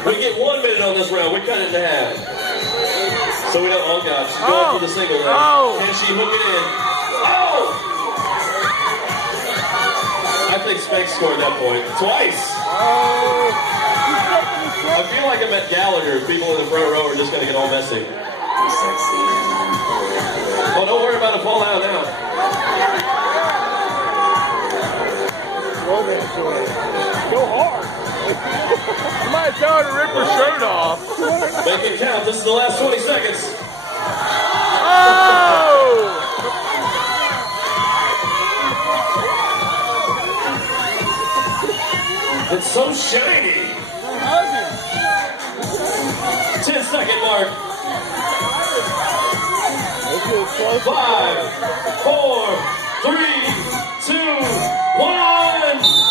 We get 1 minute on this round. We cut it in half. So we don't. Oh God, she's going for the single leg. Can she hook it in? Oh! I think Spank scored that point twice. I feel like I'm at Gallagher. People in the front row are just going to get all messy. Oh, don't worry about a fallout now. Go hard. You might tell her to rip her shirt off. Make it count. This is the last 20 seconds. Oh! It's so shiny. 10-second mark. 5, 4, 3, 2, 1.